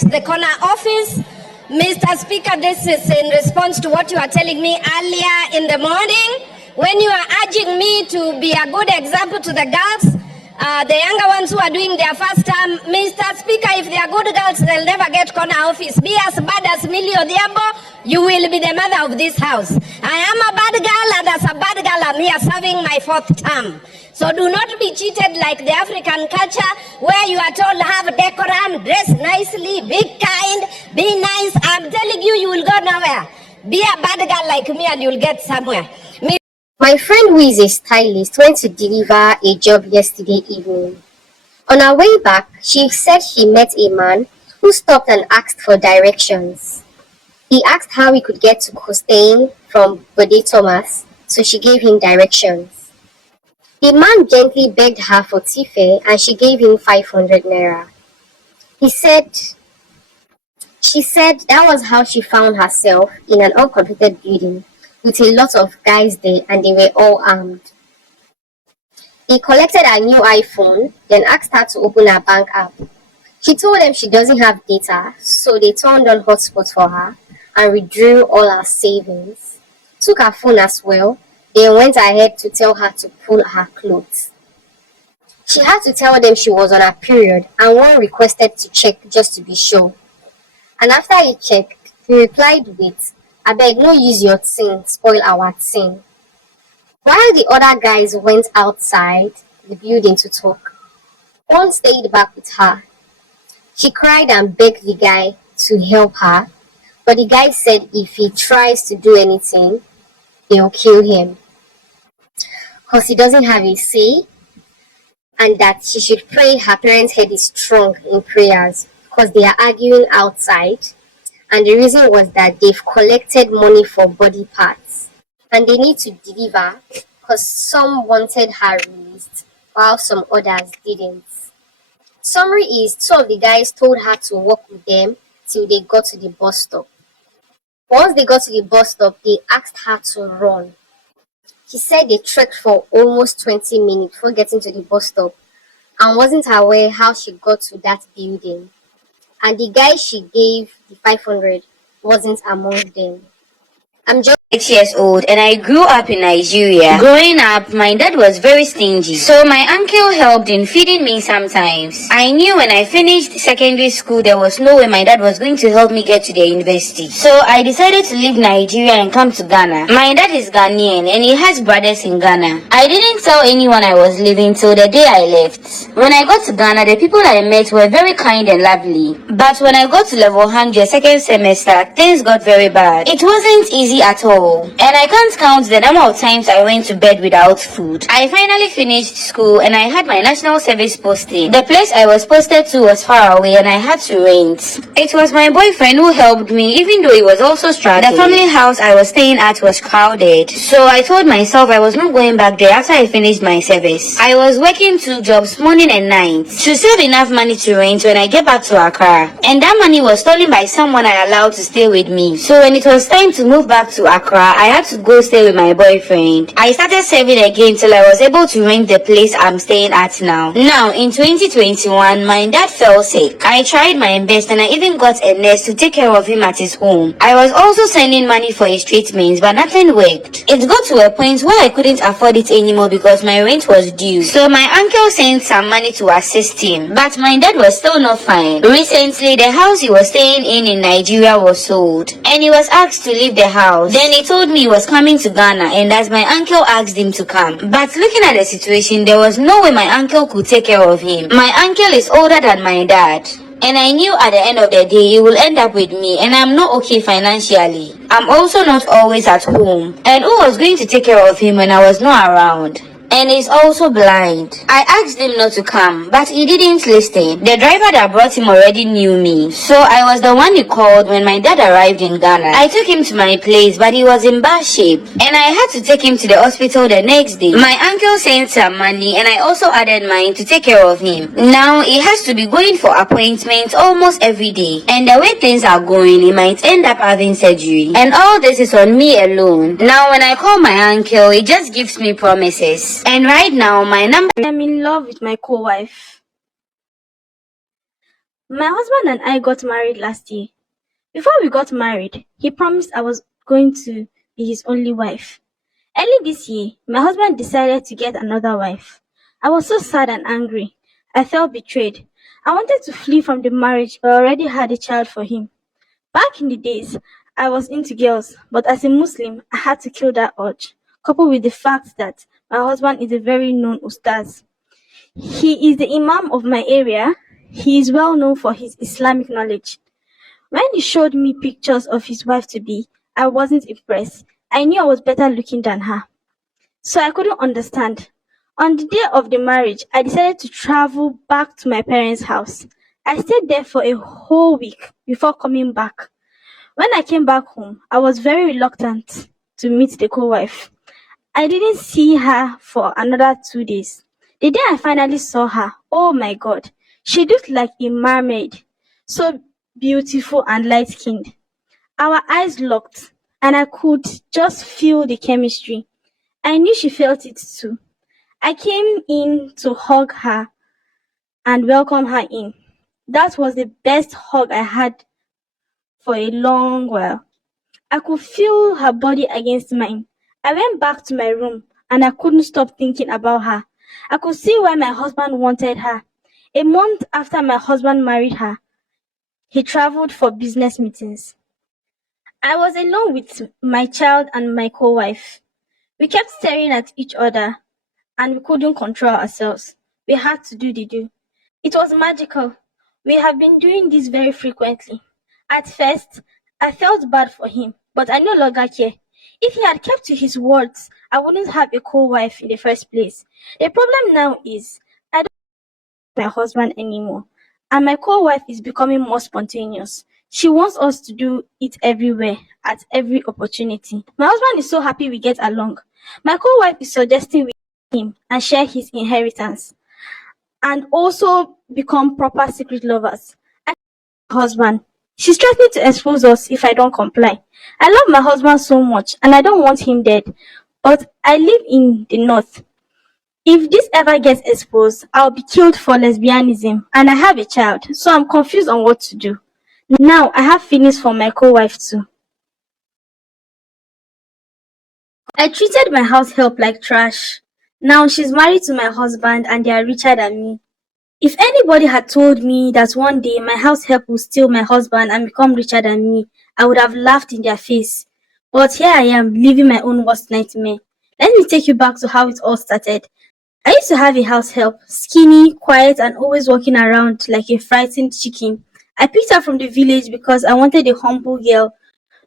The corner office. Mr. Speaker, this is in response to what you are telling me earlier in the morning when you are urging me to be a good example to the girls, the younger ones who are doing their first term. Mr. Speaker, if they are good girls, they'll never get corner office. Be as bad as Millie Odiabo, you will be the mother of this house. I am a bad girl, and as a bad girl, I'm here serving my 4th term. So do not be cheated like the African culture where you are told have decorum, dress nicely, be kind, be nice. I'm telling you, you will go nowhere. Be a bad girl like me and you'll get somewhere. My friend who is a stylist went to deliver a job yesterday evening. On her way back, she said she met a man who stopped and asked for directions. He asked how he could get to Costain from Bode Thomas, so she gave him directions. The man gently begged her for tea fare and she gave him 500 naira. She said that was how she found herself in an uncompleted building with a lot of guys there and they were all armed. They collected her new iPhone, then asked her to open her bank app. She told them she doesn't have data, so they turned on hotspots for her and withdrew all her savings, took her phone as well, then went ahead to tell her to pull her clothes. She had to tell them she was on her period and one requested to check just to be sure. And after he checked, he replied with, "Abeg, no use your thing, spoil our thing." While the other guys went outside the building to talk, one stayed back with her. She cried and begged the guy to help her, but the guy said if he tries to do anything, they'll kill him, because he doesn't have a say, and that she should pray her parents' head is strong in prayers because they are arguing outside, and the reason was that they've collected money for body parts and they need to deliver because some wanted her released while some others didn't. Summary is, 2 of the guys told her to walk with them till they got to the bus stop. Once they got to the bus stop, they asked her to run. She said they trekked for almost 20 minutes before getting to the bus stop and wasn't aware how she got to that building. And the guy she gave the 500 wasn't among them. I'm just 8 years old and I grew up in Nigeria. Growing up, my dad was very stingy, so my uncle helped in feeding me sometimes. I knew when I finished secondary school there was no way my dad was going to help me get to the university. So I decided to leave Nigeria and come to Ghana. My dad is Ghanaian and he has brothers in Ghana. I didn't tell anyone I was leaving till the day I left. When I got to Ghana, the people I met were very kind and lovely. But when I got to level 100 second semester, things got very bad. It wasn't easy at all. And I can't count the number of times I went to bed without food. I finally finished school and I had my national service posting. The place I was posted to was far away and I had to rent. It was my boyfriend who helped me even though he was also struggling. The family house I was staying at was crowded. So I told myself I was not going back there after I finished my service. I was working 2 jobs, morning and night, to save enough money to rent when I get back to Accra. And that money was stolen by someone I allowed to stay with me. So when it was time to move back to Accra, I had to go stay with my boyfriend. I started saving again till I was able to rent the place I'm staying at now. Now, in 2021, my dad fell sick. I tried my best and I even got a nurse to take care of him at his home. I was also sending money for his treatments, but nothing worked. It got to a point where I couldn't afford it anymore because my rent was due. So my uncle sent some money to assist him, but my dad was still not fine. Recently, the house he was staying in Nigeria was sold, and he was asked to leave the house. Then he told me he was coming to Ghana, and as my uncle asked him to come. But looking at the situation, there was no way my uncle could take care of him. My uncle is older than my dad, and I knew at the end of the day he will end up with me, and I'm not okay financially. I'm also not always at home, and who was going to take care of him when I was not around? And he's also blind. I asked him not to come, but he didn't listen. The driver that brought him already knew me, so I was the one he called when my dad arrived in Ghana. I took him to my place, but he was in bad shape, and I had to take him to the hospital the next day. My uncle sent some money, and I also added mine to take care of him. Now he has to be going for appointments almost every day, and the way things are going, he might end up having surgery. And all this is on me alone. Now when I call my uncle, he just gives me promises. And right now, my number... I'm in love with my co-wife. My husband and I got married last year. Before we got married, he promised I was going to be his only wife. Early this year, my husband decided to get another wife. I was so sad and angry. I felt betrayed. I wanted to flee from the marriage, but I already had a child for him. Back in the days, I was into girls, but as a Muslim, I had to kill that urge, coupled with the fact that my husband is a very known ustaz. He is the imam of my area. He is well known for his Islamic knowledge. When he showed me pictures of his wife-to-be, I wasn't impressed. I knew I was better looking than her. So I couldn't understand. On the day of the marriage, I decided to travel back to my parents' house. I stayed there for a whole week before coming back. When I came back home, I was very reluctant to meet the co-wife. I didn't see her for another 2 days. The day I finally saw her, oh my god, she looked like a mermaid. So beautiful and light-skinned. Our eyes locked, and I could just feel the chemistry. I knew she felt it too. I came in to hug her and welcome her in. That was the best hug I had for a long while. I could feel her body against mine. I went back to my room and I couldn't stop thinking about her. I could see why my husband wanted her. A month after my husband married her, he traveled for business meetings. I was alone with my child and my co-wife. We kept staring at each other and we couldn't control ourselves. We had to do the do. It was magical. We have been doing this very frequently. At first, I felt bad for him, but I no longer care. If he had kept to his words, I wouldn't have a co-wife in the first place. The problem now is, I don't like my husband anymore, and my co-wife is becoming more spontaneous. She wants us to do it everywhere, at every opportunity. My husband is so happy we get along. My co-wife is suggesting we him and share his inheritance and also become proper secret lovers. I love my husband. She's threatening to expose us if I don't comply. I love my husband so much and I don't want him dead. But I live in the north. If this ever gets exposed, I'll be killed for lesbianism and I have a child, so I'm confused on what to do. Now I have feelings for my co-wife too. I treated my house help like trash. Now she's married to my husband and they are richer than me. If anybody had told me that one day my house help will steal my husband and become richer than me, I would have laughed in their face. But here I am, living my own worst nightmare. Let me take you back to how it all started. I used to have a house help, skinny, quiet, and always walking around like a frightened chicken. I picked her from the village because I wanted a humble girl,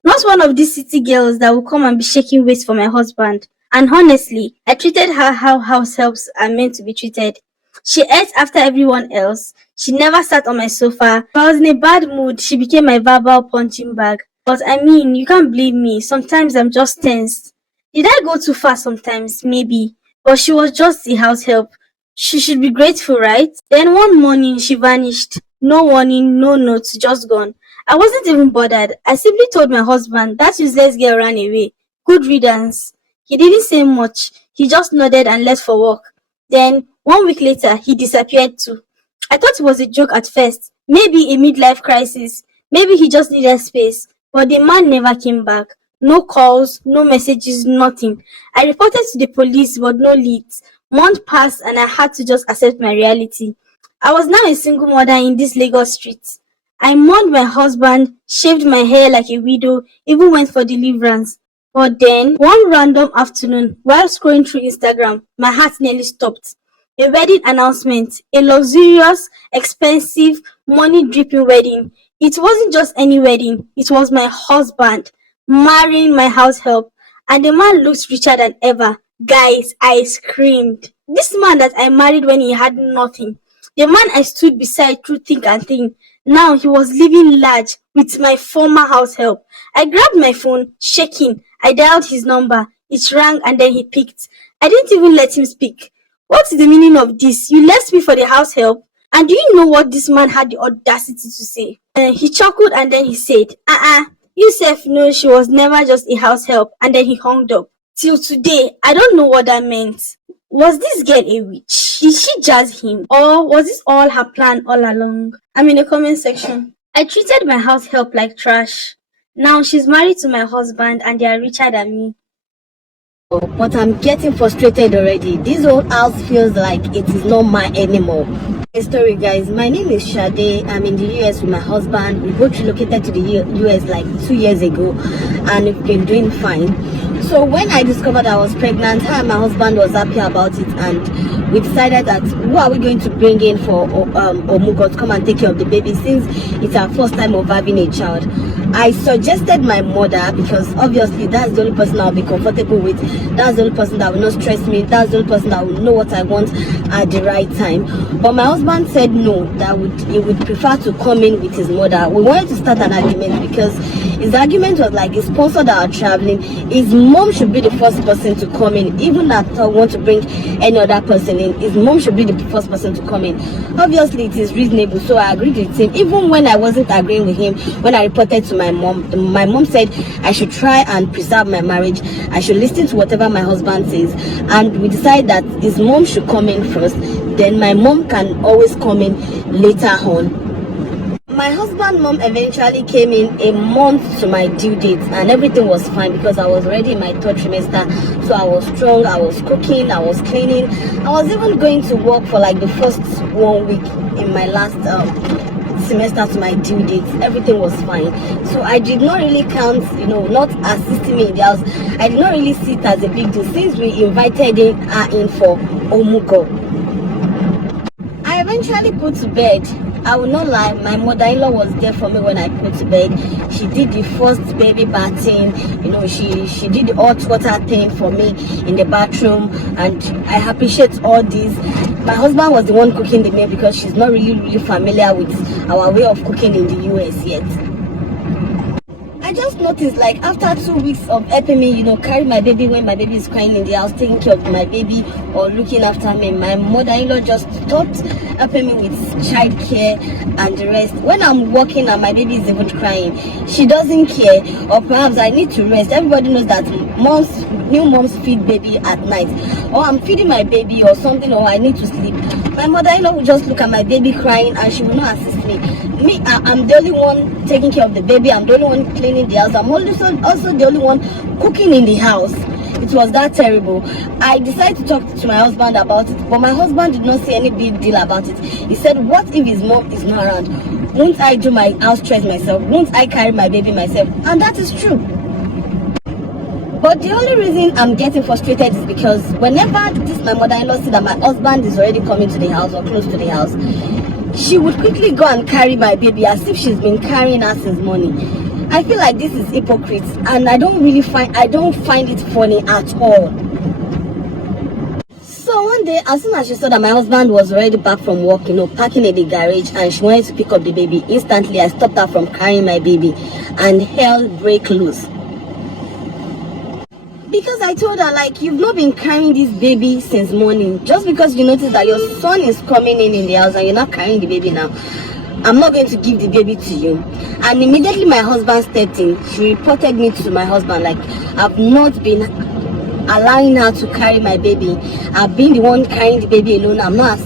not one of these city girls that will come and be shaking weight for my husband. And honestly, I treated her how house helps are meant to be treated. She ate after everyone else. She never sat on my sofa. If I was in a bad mood, she became my verbal punching bag. But I mean, you can't blame me. Sometimes I'm just tensed. Did I go too far sometimes? Maybe. But she was just the house help. She should be grateful, right? Then one morning, she vanished. No warning, no notes, just gone. I wasn't even bothered. I simply told my husband that useless girl ran away. Good riddance. He didn't say much. He just nodded and left for work. Then, 1 week later, he disappeared too. I thought it was a joke at first. Maybe a midlife crisis. Maybe he just needed space. But the man never came back. No calls, no messages, nothing. I reported to the police but no leads. Months passed and I had to just accept my reality. I was now a single mother in these Lagos streets. I mourned my husband, shaved my hair like a widow, even went for deliverance. But then, one random afternoon, while scrolling through Instagram, my heart nearly stopped. A wedding announcement, a luxurious, expensive, money-dripping wedding. It wasn't just any wedding, it was my husband marrying my house help, and the man looked richer than ever. Guys, I screamed. This man that I married when he had nothing. The man I stood beside through thick and thin. Now he was living large with my former house help. I grabbed my phone, shaking. I dialed his number. It rang and then he picked. I didn't even let him speak. What's the meaning of this? You left me for the house help? And do you know what this man had the audacity to say? He chuckled and then he said, Yusef knows she was never just a house help, and then he hung up. Till today, I don't know what that meant. Was this girl a witch? Did she jazz him? Or was this all her plan all along? I'm in the comment section. I treated my house help like trash. Now she's married to my husband and they are richer than me. But I'm getting frustrated already. This whole house feels like it is not mine anymore. Hey, story guys, my name is Sade. I'm in the US with my husband. We both relocated to the US like 2 years ago and we've been doing fine. So when I discovered I was pregnant, her and my husband was happy about it, and we decided that who are we going to bring in for Omugo to come and take care of the baby, since it's our first time of having a child. I suggested my mother because obviously that's the only person I'll be comfortable with. That's the only person that will not stress me. That's the only person that will know what I want at the right time. But my husband said no, that he would prefer to come in with his mother. We wanted to start an argument because his argument was like, his sponsor that are traveling, his mom should be the first person to come in. Even if I want to bring any other person in, his mom should be the first person to come in. Obviously it is reasonable, so I agreed with him. Even when I wasn't agreeing with him, when I reported to my mom said I should try and preserve my marriage. I should listen to whatever my husband says, and we decided that his mom should come in first, then my mom can always come in later on. My husband's mom eventually came in a month to my due date, and everything was fine because I was already in my third trimester. So I was strong, I was cooking, I was cleaning, I was even going to work for like the first 1 week in my last semester to my due date. Everything was fine, so I did not really count, not assisting me in the house. I did not really see it as a big deal since we invited her in for Omugo. I eventually put to bed. I will not lie, my mother-in-law was there for me when I put to bed. She did the first baby bathing, she did the hot water thing for me in the bathroom, and I appreciate all this. My husband was the one cooking the meal because she's not really familiar with our way of cooking in the US yet. I just noticed, like, after 2 weeks of helping me, carry my baby when my baby is crying in the house, taking care of my baby or looking after me, my mother-in-law just stopped helping me with child care and the rest. When I'm working and my baby is even crying, she doesn't care, or perhaps I need to rest. Everybody knows that new moms feed baby at night, or I'm feeding my baby or something, or I need to sleep. My mother-in-law will just look at my baby crying and she will not assist me. I'm the only one taking care of the baby. I'm the only one cleaning the house. I'm also the only one cooking in the house. It was that terrible. I decided to talk to my husband about it, but my husband did not say any big deal about it. He said, what if his mom is not around? Won't I do my house chores myself? Won't I carry my baby myself? And that is true. But the only reason I'm getting frustrated is because whenever my mother-in-law sees that my husband is already coming to the house or close to the house, she would quickly go and carry my baby as if she's been carrying her since morning. I feel like this is hypocrite, and I don't find it funny at all. So one day, as soon as she saw that my husband was already back from work, parking in the garage, and she wanted to pick up the baby, instantly I stopped her from carrying my baby and hell break loose. Because I told her, like, you've not been carrying this baby since morning. Just because you notice that your son is coming in the house and you're not carrying the baby now, I'm not going to give the baby to you. And immediately my husband stepped in. She reported me to my husband, like, I've not been allowing her to carry my baby. I've been the one carrying the baby alone. I'm not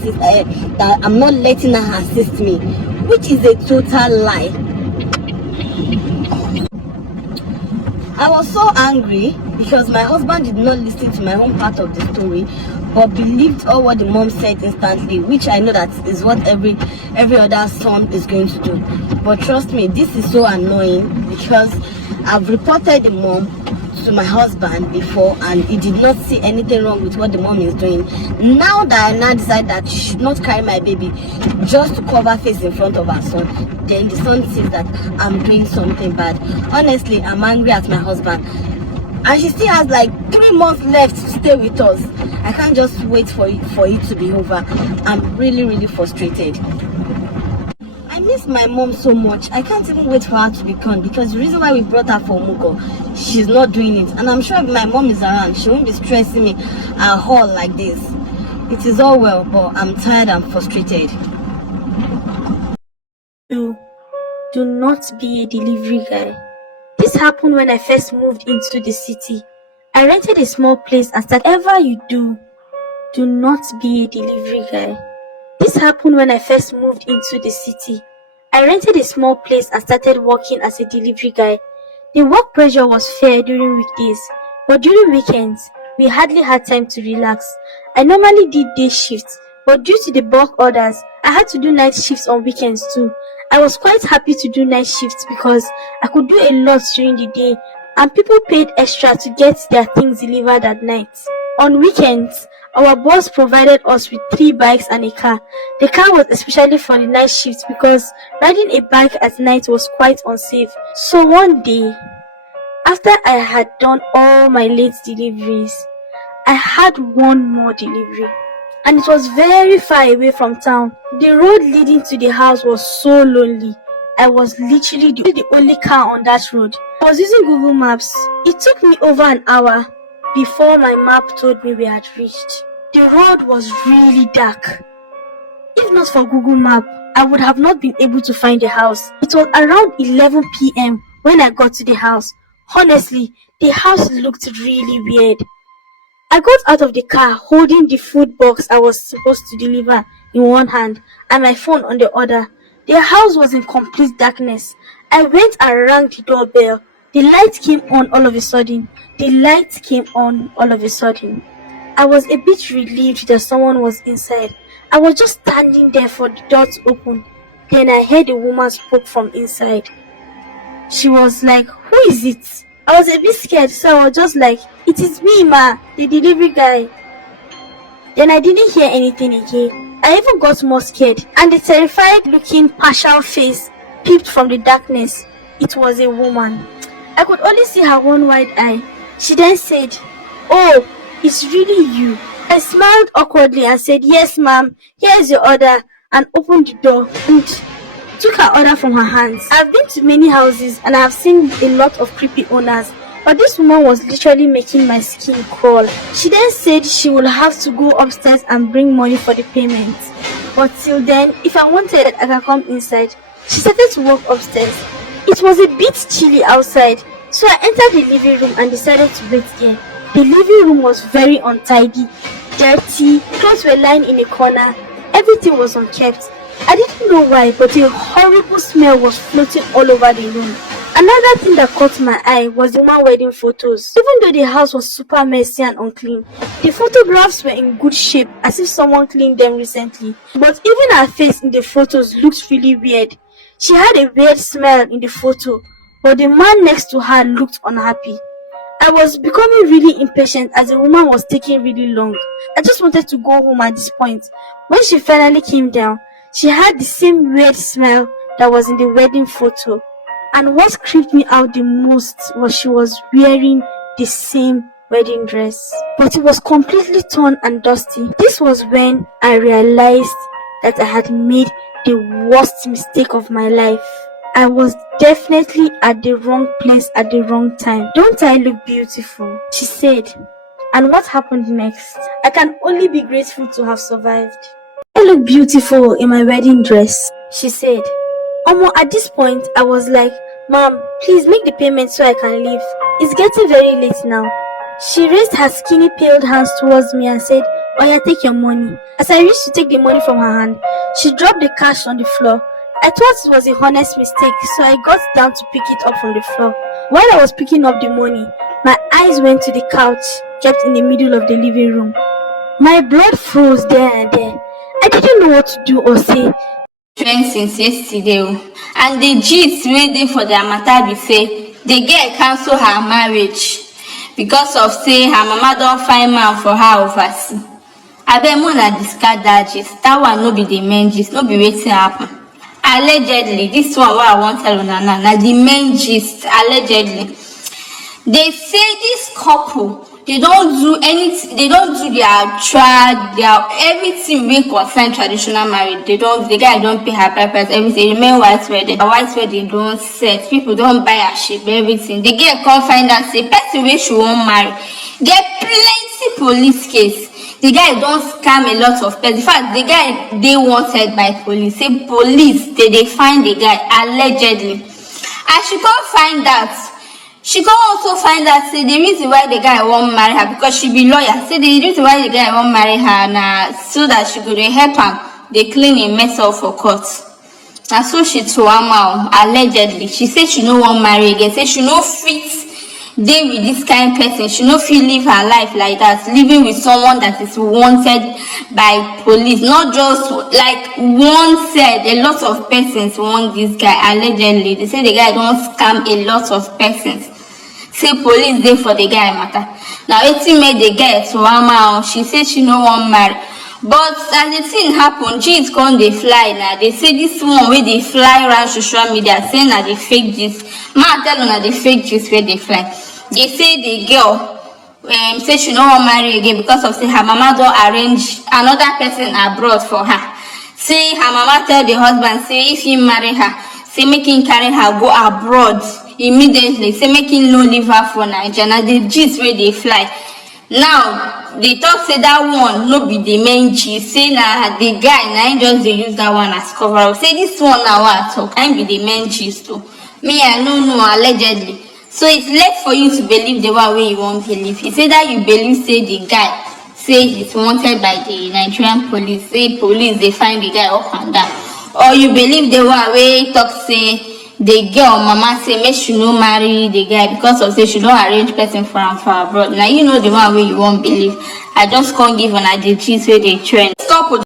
letting her assist me, which is a total lie. I was so angry because my husband did not listen to my own part of the story, but believed all what the mom said instantly, which I know that is what every other son is going to do. But trust me, this is so annoying because I've reported the mom to my husband before and he did not see anything wrong with what the mom is doing. Now that I decide that she should not carry my baby just to cover face in front of her son, then the son sees that I'm doing something bad. Honestly, I'm angry at my husband, and she still has like 3 months left to stay with us. I can't just wait for it to be over. I'm really frustrated. I miss my mom so much. I can't even wait for her to be gone, because the reason why we brought her for Mugo, she's not doing it. And I'm sure if my mom is around, she won't be stressing me at all like this. It is all well, but I'm tired and frustrated. Do not be a delivery guy. This happened when I first moved into the city. I rented a small place, and whatever you do, do not be a delivery guy. This happened when I first moved into the city. I rented a small place and started working as a delivery guy. The work pressure was fair during weekdays, but during weekends, we hardly had time to relax. I normally did day shifts, but due to the bulk orders, I had to do night shifts on weekends too. I was quite happy to do night shifts because I could do a lot during the day, and people paid extra to get their things delivered at night. On weekends, our boss provided us with 3 bikes and a car. The car was especially for the night shifts because riding a bike at night was quite unsafe. So one day, after I had done all my late deliveries, I had one more delivery, and it was very far away from town. The road leading to the house was so lonely. I was literally the only car on that road. I was using Google Maps. It took me over an hour before my map told me we had reached. The road was really dark. If not for Google Map, I would have not been able to find the house. It was around 11 p.m. when I got to the house. Honestly, the house looked really weird. I got out of the car holding the food box I was supposed to deliver in one hand and my phone on the other. The house was in complete darkness. I went and rang the doorbell. The light came on all of a sudden. I was a bit relieved that someone was inside. I was just standing there for the door to open. Then I heard a woman spoke from inside. She was like, "Who is it?" I was a bit scared, so I was just like, "It is me, ma, the delivery guy." Then I didn't hear anything again. I even got more scared, and the terrified looking partial face peeped from the darkness. It was a woman. I could only see her one wide eye. She then said, "Oh, it's really you." I smiled awkwardly and said, "Yes, ma'am, here's your order," and opened the door and took her order from her hands. I've been to many houses and I've seen a lot of creepy owners, but this woman was literally making my skin crawl. She then said she would have to go upstairs and bring money for the payment. But till then, if I wanted, I can come inside. She started to walk upstairs. It was a bit chilly outside, so I entered the living room and decided to wait there. The living room was very untidy, dirty, clothes were lying in a corner, everything was unkempt. I didn't know why, but a horrible smell was floating all over the room. Another thing that caught my eye was the woman wedding photos. Even though the house was super messy and unclean, the photographs were in good shape as if someone cleaned them recently. But even her face in the photos looked really weird. She had a weird smile in the photo, but the man next to her looked unhappy. I was becoming really impatient as the woman was taking really long. I just wanted to go home at this point. When she finally came down, she had the same weird smile that was in the wedding photo. And what creeped me out the most was she was wearing the same wedding dress, but it was completely torn and dusty. This was when I realized that I had made the worst mistake of my life. I was definitely at the wrong place at the wrong time. "Don't I look beautiful?" she said. And what happened next? I can only be grateful to have survived. "I look beautiful in my wedding dress," she said. At this point, I was like, "Mom, please make the payment so I can leave. It's getting very late now." She raised her skinny, pale hands towards me and said, "Oh yeah, take your money." As I reached to take the money from her hand, she dropped the cash on the floor. I thought it was a honest mistake, so I got down to pick it up from the floor. While I was picking up the money, my eyes went to the couch kept in the middle of the living room. My blood froze there and there. I didn't know what to do or say. Friends since yesterday, and the gist waiting for their matter be say the girl cancel her marriage because of say her mama don't find man for her overseas. Abeg more na discard that gist. That one no be the main gist, no be wetin happen. Allegedly, this one what I want tell una now, na the main gist. Allegedly, they say this couple, they don't do anything, they don't do their everything wey concern traditional marriage. They don't, the guy don't pay her price, everything remain white wedding. The white wedding don't set, people don't buy her shape, everything. The girl come find out say person wey she won't marry get plenty police case. The guy don't scam a lot of people. In fact, the guy they wanted by police. Say police they find the guy allegedly. As she come find out, She can also find out say the reason why the guy won't marry her, because she be lawyer. Say the reason why the guy won't marry her na so that she could help him they clean a mess up for court. And so she told am allegedly. She said she no want marry again. Say she no fit dey with this kind person. She no fit live her life like that, living with someone that is wanted by police. Not just like wanted. A lot of persons want this guy allegedly. They say the guy don't scam a lot of persons. Say police dey for the guy matter. Now wetin make the girl to am she say she no wan marry. But as the thing happen, gist come dey fly now. They say this one wey dey fly around social media say na the fake gist. Ma tell una the fake gist wey dey fly. They say the girl say she no wan marry again because of say her mama don arrange another person abroad for her. Say her mama tell the husband say if he marry her, say make him carry her go abroad immediately. Say make him no leave her for Nigeria. Na the gist wey dey fly. Now they talk say that one no be the main gist. Say na the guy na him just dey use that one as cover up. Say this one na what I talk, him be the main gist too. Me I no know allegedly. So it's left for you to believe the one way you won't believe. He said that you believe say the guy say he's wanted by the Nigerian police. Say police they find the guy up and down. Or you believe the one way talk say the girl mama say make she no marry the guy because of say she don't arrange person for him for abroad. Now you know the one way you won't believe. I just can't give on the gist where they trend. Stop with